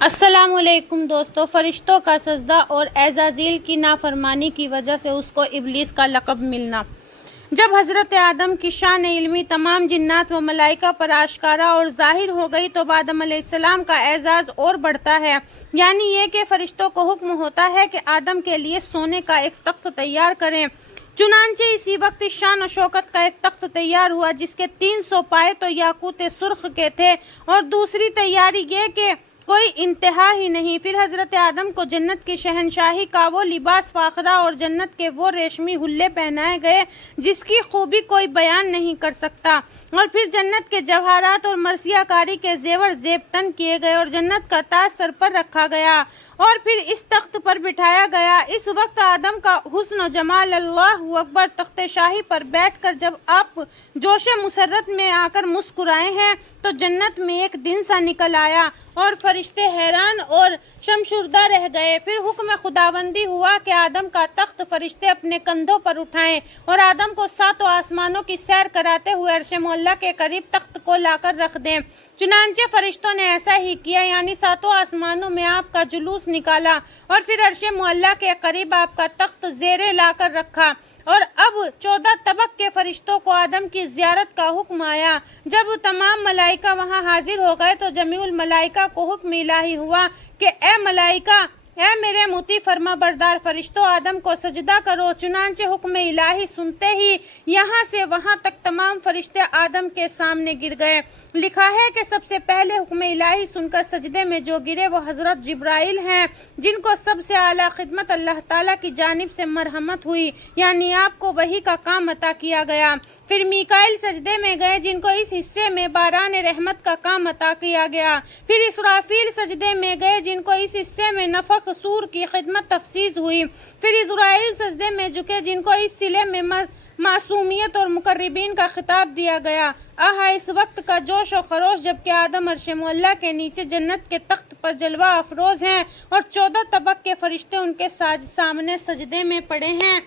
السلام علیکم دوستو، فرشتوں کا سجدہ اور اعزازیل کی نافرمانی کی وجہ سے اس کو ابلیس کا لقب ملنا۔ جب حضرت آدم کی شان علمی تمام جنات و ملائکہ پر آشکارا اور ظاہر ہو گئی تو آدم علیہ السلام کا اعزاز اور بڑھتا ہے، یعنی یہ کہ فرشتوں کو حکم ہوتا ہے کہ آدم کے لیے سونے کا ایک تخت تیار کریں۔ چنانچہ اسی وقت شان و شوکت کا ایک تخت تیار ہوا جس کے 300 پائے تو یاقوت سرخ کے تھے، اور دوسری تیاری یہ کہ کوئی انتہا ہی نہیں۔ پھر حضرت آدم کو جنت کی شہنشاہی کا وہ لباس فاخرہ اور جنت کے وہ ریشمی حلے پہنائے گئے جس کی خوبی کوئی بیان نہیں کر سکتا، اور پھر جنت کے جواہرات اور مرثیہ کاری کے زیور زیب تن کیے گئے اور جنت کا تاج سر پر رکھا گیا اور پھر اس تخت پر بٹھایا گیا۔ اس وقت آدم کا حسن و جمال، اللہ اکبر، تخت شاہی پر بیٹھ کر جب آپ جوش مسرت میں آ کر مسکرائے ہیں تو جنت میں ایک دن سا نکل آیا اور فرشتے حیران اور شمشردہ رہ گئے۔ پھر حکم خداوندی ہوا کہ آدم کا تخت فرشتے اپنے کندھوں پر اٹھائیں اور آدم کو 7 آسمانوں کی سیر کراتے ہوئے عرش معلیٰ کے قریب تخت کو لا کر رکھ دیں۔ چنانچہ فرشتوں نے ایسا ہی کیا، یعنی 7 آسمانوں میں آپ کا جلوس نکالا اور پھر عرش معلیٰ کے قریب آپ کا تخت زیرے لا کر رکھا، اور اب 14 طبق کے فرشتوں کو آدم کی زیارت کا حکم آیا۔ جب تمام ملائکہ وہاں حاضر ہو گئے تو جمیع الملائکہ کو حکم الہی ہوا کہ اے ملائکہ، اے میرے مطیع فرما بردار فرشتوں، آدم کو سجدہ کرو۔ چنانچہ حکم الہی سنتے ہی یہاں سے وہاں تک تمام فرشتے آدم کے سامنے گر گئے۔ لکھا ہے کہ سب سے پہلے حکم الہی سن کر سجدے میں جو گرے وہ حضرت جبرائیل ہیں، جن کو سب سے اعلیٰ خدمت اللہ تعالیٰ کی جانب سے مرحمت ہوئی، یعنی آپ کو وحی کا کام عطا کیا گیا۔ پھر میکائیل سجدے میں گئے جن کو اس حصے میں باران رحمت کا کام عطا کیا گیا۔ پھر اسرافیل سجدے میں گئے جن کو اس حصے میں نفخ صور کی خدمت تفسیس ہوئی۔ پھر عزرائیل سجدے میں جھکے جن کو اس صلے میں معصومیت اور مقربین کا خطاب دیا گیا۔ آہا اس وقت کا جوش و خروش، جبکہ آدم عرش معلیٰ کے نیچے جنت کے تخت پر جلوہ افروز ہیں اور 14 طبق کے فرشتے ان کے سامنے سجدے میں پڑے ہیں۔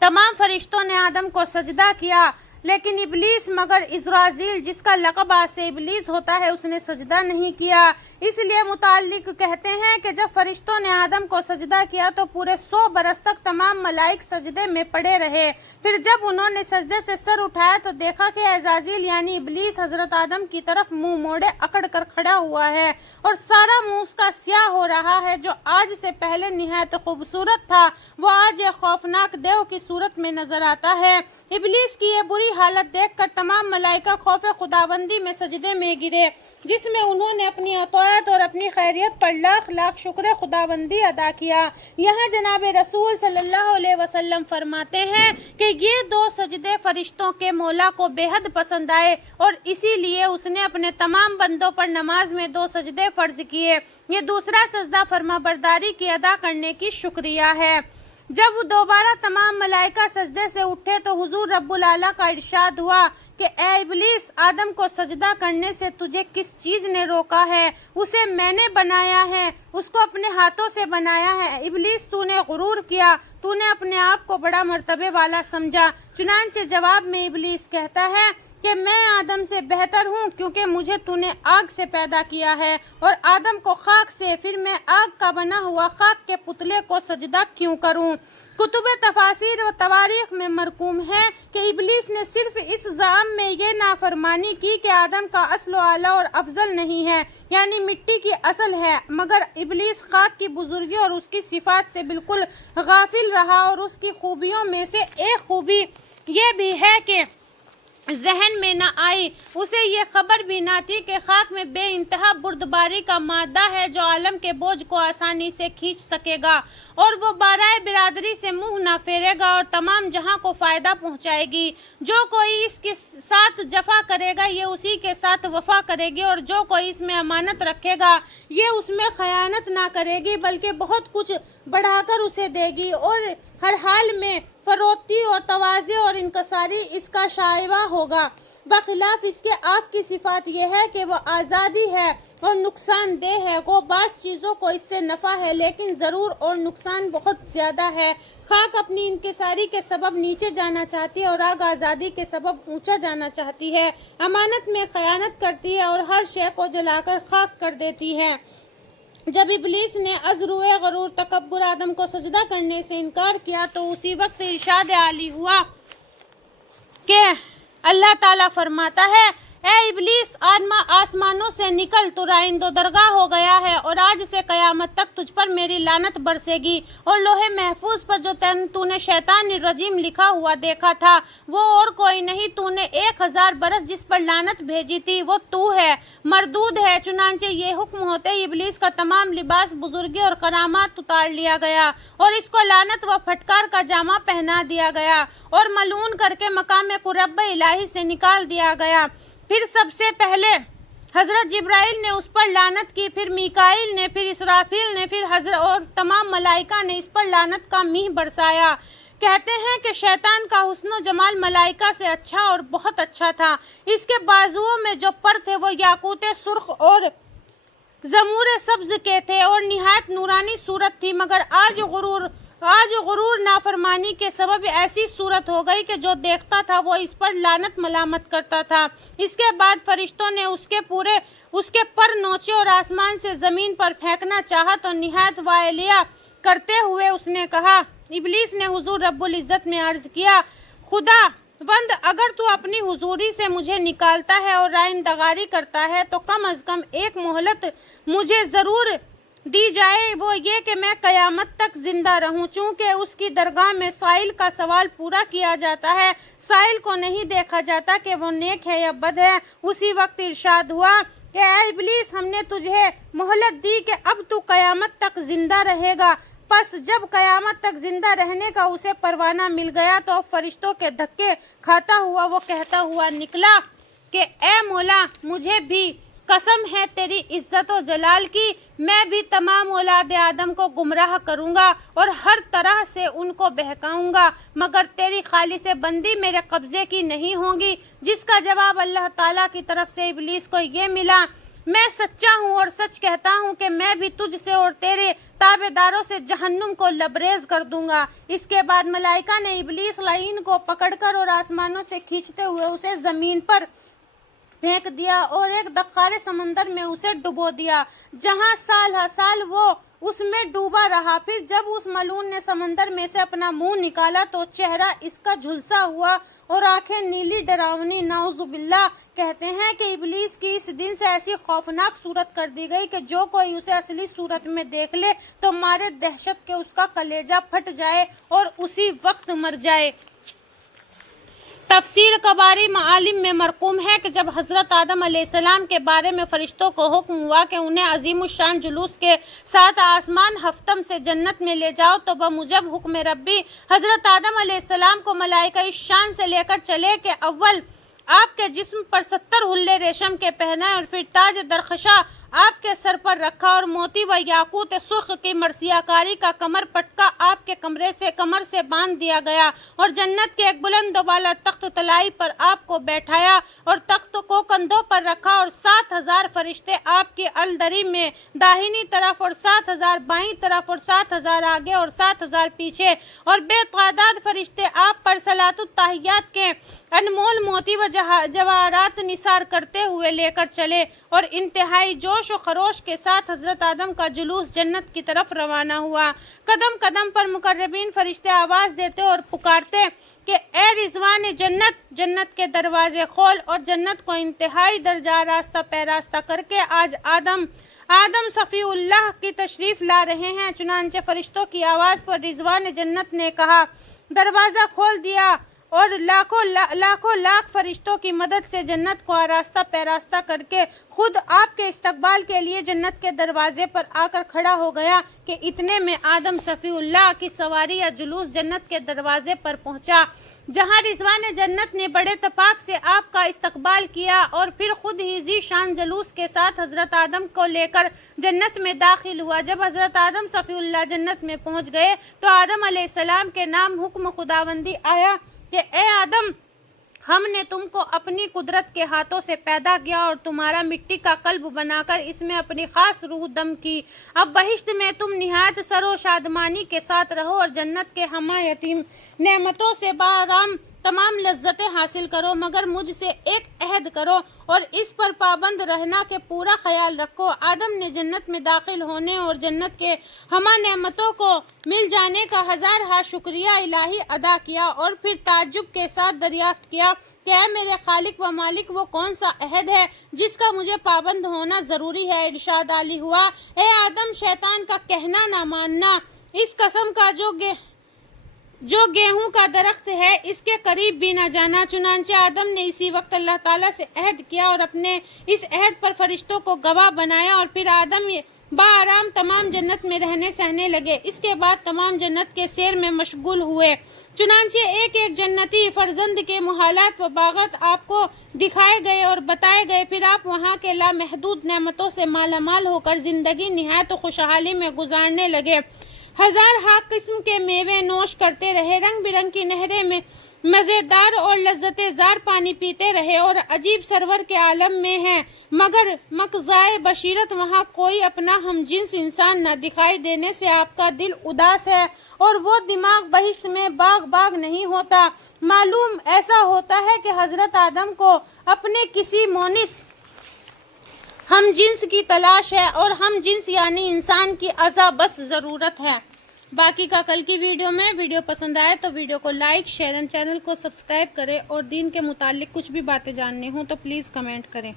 تمام فرشتوں نے آدم کو سجدہ کیا، لیکن ابلیس مگر عزرائیل جس کا لقب آج سے ابلیس ہوتا ہے اس نے سجدہ نہیں کیا۔ اس لیے متعلق کہتے ہیں کہ جب فرشتوں نے آدم کو سجدہ کیا تو پورے 100 برس تک تمام ملائک سجدے میں پڑے رہے۔ پھر جب انہوں نے سجدے سے سر اٹھایا تو دیکھا کہ اعزازیل یعنی ابلیس حضرت آدم کی طرف منہ موڑے اکڑ کر کھڑا ہوا ہے، اور سارا منہ اس کا سیاہ ہو رہا ہے۔ جو آج سے پہلے نہایت خوبصورت تھا وہ آج ایک خوفناک دیو کی صورت میں نظر آتا ہے۔ ابلیس کی یہ بری حالت دیکھ کر تمام ملائکہ خوف خداوندی میں سجدے میں گرے، جس میں انہوں نے اپنی اطاعت اور اپنی خیریت پر لاکھ لاکھ شکر خداوندی ادا کیا۔ یہاں جناب رسول صلی اللہ علیہ وسلم فرماتے ہیں کہ یہ 2 سجدے فرشتوں کے مولا کو بے حد پسند آئے اور اسی لیے اس نے اپنے تمام بندوں پر نماز میں 2 سجدے فرض کیے۔ یہ دوسرا سجدہ فرما برداری کی ادا کرنے کی شکریہ ہے۔ جب دوبارہ تمام ملائکہ سجدے سے اٹھے تو حضور رب العالیٰ کا ارشاد ہوا کہ اے ابلیس، آدم کو سجدہ کرنے سے تجھے کس چیز نے روکا ہے؟ اسے میں نے بنایا ہے، اس کو اپنے ہاتھوں سے بنایا ہے۔ ابلیس تو نے غرور کیا، تو نے اپنے آپ کو بڑا مرتبے والا سمجھا۔ چنانچہ جواب میں ابلیس کہتا ہے کہ میں آدم سے بہتر ہوں کیونکہ مجھے تو نے آگ سے پیدا کیا ہے اور آدم کو خاک سے، پھر میں آگ کا بنا ہوا خاک کے پتلے کو سجدہ کیوں کروں؟ کتب تفاسیر و تواریخ میں مرقوم ہے کہ ابلیس نے صرف اس زعم میں یہ نافرمانی کی کہ آدم کا اصل و اعلیٰ اور افضل نہیں ہے، یعنی مٹی کی اصل ہے، مگر ابلیس خاک کی بزرگی اور اس کی صفات سے بالکل غافل رہا، اور اس کی خوبیوں میں سے ایک خوبی یہ بھی ہے کہ ذہن میں نہ آئی، اسے یہ خبر بھی نہ تھی کہ خاک میں بے انتہا بردباری کا مادہ ہے جو عالم کے بوجھ کو آسانی سے کھینچ سکے گا، اور وہ بارائے برادری سے منہ نہ پھیرے گا اور تمام جہاں کو فائدہ پہنچائے گی۔ جو کوئی اس کے ساتھ جفا کرے گا یہ اسی کے ساتھ وفا کرے گی، اور جو کوئی اس میں امانت رکھے گا یہ اس میں خیانت نہ کرے گی بلکہ بہت کچھ بڑھا کر اسے دے گی، اور ہر حال میں فروختی اور تواضع اور انکساری اس کا شائبہ ہوگا۔ بخلاف اس کے آگ کی صفات یہ ہے کہ وہ آزادی ہے اور نقصان دہ ہے۔ وہ بعض چیزوں کو اس سے نفع ہے لیکن ضرور اور نقصان بہت زیادہ ہے۔ خاک اپنی انکساری کے سبب نیچے جانا چاہتی ہے اور آگ آزادی کے سبب اونچا جانا چاہتی ہے۔ امانت میں خیانت کرتی ہے اور ہر شے کو جلا کر خاک کر دیتی ہے۔ जब इब्लीस ने अज़रुए गरूर तकब्बुर आदम को सजदा करने से इनकार किया तो उसी वक्त इरशाद आली हुआ कि अल्लाह ताला फरमाता है, ए इब्लीस, आसमानों से निकल, तू राइंदो दरगाह हो गया है और आज से कयामत तक तुझ पर मेरी लानत बरसेगी। और लोहे महफूज पर जो तूने शैतान रजीम लिखा हुआ देखा था वो और कोई नहीं, तूने 1000 बरस जिस पर लानत भेजी थी वो तू है, मरदूद है। चुनांचे ये हुक्म होते ही इब्लीस का तमाम लिबास, बुजुर्गी और करामात उतार लिया गया और इसको लानत व फटकार का जामा पहना दिया गया और मलून करके मकाम कुरब इलाही से निकाल दिया गया। फिर सबसे पहले हजरत जिब्राइल ने उस पर लानत की, फिर मीकाइल ने, फिर इसराफील ने, फिर हजरत और तमाम मलाइका ने इस पर लानत का मींह बरसाया। कहते हैं कि शैतान का हुस्न जमाल मलाइका से अच्छा और बहुत अच्छा था। इसके बाजुओं में जो पर थे वो याकूत सुर्ख और जमूर सब्ज के थे और निहायत नूरानी सूरत थी, मगर आज गुरूर नाफरमानी के सबब ऐसी सूरत हो गई कि जो देखता था वो इस पर लानत मलामत करता था। इसके बाद फरिश्तों ने उसके पर नोचे और आसमान से जमीन पर फेंकना चाहा तो निहायत वायलिया करते हुए उसने कहा, इब्लीस ने हुजूर रब्बुल इज्जत में अर्ज किया, खुदा वंद, अगर तू अपनी हुजूरी से मुझे निकालता है और राइंदगारी करता है तो कम अज कम एक मोहलत मुझे जरूर दी जाए, वो ये कि मैं कयामत तक जिंदा रहूं। चूंकि उसकी दरगाह में साइल का सवाल पूरा किया जाता है, साइल को नहीं देखा जाता कि वो नेक है या बद है। उसी वक्त इरशाद हुआ कि ऐ इब्लीस, हमने तुझे मोहलत दी कि अब तू कयामत तक जिंदा रहेगा। बस जब कयामत तक जिंदा रहने का उसे परवाना मिल गया तो फरिश्तों के धक्के खाता हुआ वो कहता हुआ निकला कि ए मौला, मुझे भी कसम है तेरी इज्जत और जलाल की, मैं भी तमाम औलाद आदम को गुमराह करूंगा और हर तरह से उनको बहकाऊंगा, मगर तेरी खालिस बंदी मेरे कब्जे की नहीं होगी। जिसका जवाब अल्लाह ताला की तरफ से इब्लीस को ये मिला, मैं सच्चा हूँ और सच कहता हूँ कि मैं भी तुझसे और तेरे ताबेदारों से जहन्नुम को लबरेज कर दूंगा। इसके बाद मलाइका ने इब्लीस लाइन को पकड़कर और आसमानों से खींचते हुए उसे जमीन पर फेंक दिया और एक दखारे समंदर में उसे डुबो दिया, जहां साल हर साल वो उसमें डूबा रहा। फिर जब उस मलून ने समंदर में से अपना मुंह निकाला तो चेहरा इसका झुलसा हुआ और आंखें नीली डरावनी। नाउजुबिल्लाह। कहते हैं कि इब्लीस की इस दिन से ऐसी खौफनाक सूरत कर दी गई कि जो कोई उसे असली सूरत में देख ले तो मारे दहशत के उसका कलेजा फट जाए और उसी वक्त मर जाए। तफसीर कबारी मालिम में मरकूम है कि जब हजरत आदम अलैहिस्सलाम के बारे में फरिश्तों को हुक्म हुआ कि उन्हें अजीमुशान जुलूस के साथ आसमान हफ्तम से जन्नत में ले जाओ तो बमुजब हुक्म रब्बी हजरत आदम अलैहिस्सलाम को मलाइका इस शान से लेकर चले कि अव्वल आपके जिस्म पर 70 हुल्ले रेशम के पहनाए और फिर ताज दरखशा आपके सर पर रखा और मोती व याकूत सुर्ख की मरसियाकारी का कमर पटका आपके कमर से बांध दिया गया और जन्नत के एक बुलंद वाला तख्त तलाई पर आपको बैठाया और तख्त को कंधों पर रखा और 7000 फरिश्ते आपकी अलदरी में दाहिनी तरफ और 7000 बाईं तरफ और 7000 आगे और 7000 पीछे और बेतादाद फरिश्ते आप पर सलातुत ताहियात के अनमोल मोती व जवाहरात निसार करते हुए लेकर चले और इंतहाई जोश और खरोश के साथ हजरत आदम का जुलूस जन्नत की तरफ रवाना हुआ। कदम कदम पर मुकर्रबीन फरिश्ते आवाज देते और पुकारते कि ए रिजवान जन्नत, जन्नत के दरवाजे खोल और जन्नत को इंतहाई दर्जा रास्ता पैरास्ता करके आज आदम सफीउल्लाह की तशरीफ ला रहे हैं। चुनांचे फरिश्तों की आवाज पर रिजवान जन्नत ने कहा, दरवाजा खोल दिया और लाखों लाख फरिश्तों की मदद से जन्नत को आरास्ता पैरास्ता करके खुद आपके इस्तकबाल के लिए जन्नत के दरवाजे पर आकर खड़ा हो गया कि इतने में आदम सफीउल्लाह की सवारी या जुलूस जन्नत के दरवाजे पर पहुंचा, जहां रिजवान जन्नत ने बड़े तफाक से आपका इस्तकबाल किया और फिर खुद ही जी शान जुलूस के साथ हजरत आदम को लेकर जन्नत में दाखिल हुआ। जब हजरत आदम सफीउल्लाह जन्नत में पहुंच गए तो आदम अलैहिस्सलाम के नाम हुक्म खुदावंदी आया कि ए आदम, हमने तुमको अपनी कुदरत के हाथों से पैदा किया और तुम्हारा मिट्टी का कल्ब बनाकर इसमें अपनी खास रूह दम की। अब बहिश्त में तुम निहायत सरो शादमानी के साथ रहो और जन्नत के हमा यतीम नेमतों से बाराम तमाम लज्जतें हासिल करो, मगर मुझसे एक अहद करो और इस पर पाबंद रहना कि पूरा ख्याल रखो। आदम ने जन्नत में दाखिल होने और जन्नत के हमा नेमतों को मिल जाने का हजार हाथ शुक्रिया इलाही अदा किया और फिर ताज्जुब के साथ दरियाफ्त किया कि ऐ मेरे खालिक व मालिक, वो कौन सा अहद है जिसका मुझे पाबंद होना जरूरी है। इरशाद आली हुआ, ए आदम, शैतान का कहना ना मानना। इस कसम का जो गेहूं का दरख्त है, इसके करीब भी न जाना। चुनांचे आदम ने इसी वक्त अल्लाह ताला से अहद किया और अपने इस अहद पर फरिश्तों को गवाह बनाया और फिर आदम बाआराम तमाम जन्नत में रहने सहने लगे। इसके बाद तमाम जन्नत के सैर में मशगूल हुए। चुनांचे एक एक जन्नती फर्जंद के मुहालात व बागत आपको दिखाए गए और बताए गए। फिर आप वहाँ के लामहदूद नेमतों से मालामाल होकर जिंदगी निहायत खुशहाली में गुजारने लगे। हजार हाथ किस्म के मेवे नोश करते रहे, रंग बिरंग की नहरें में मजेदार और लज्जतेजार पानी पीते रहे और अजीब सरवर के आलम में है, मगर मकज़ाए बशीरत वहाँ कोई अपना हमजिन्स इंसान न दिखाई देने से आपका दिल उदास है और वो दिमाग बहिश्त में बाग बाग नहीं होता। मालूम ऐसा होता है कि हजरत आदम को अपने किसी मोनिस हम जिन्स की तलाश है और हम जिन्स यानी इंसान की अज़ा बस ज़रूरत है। बाकी का कल की वीडियो में। वीडियो पसंद आए तो वीडियो को लाइक, शेयर और चैनल को सब्सक्राइब करें और दीन के मुतालिक कुछ भी बातें जाननी हो तो प्लीज़ कमेंट करें।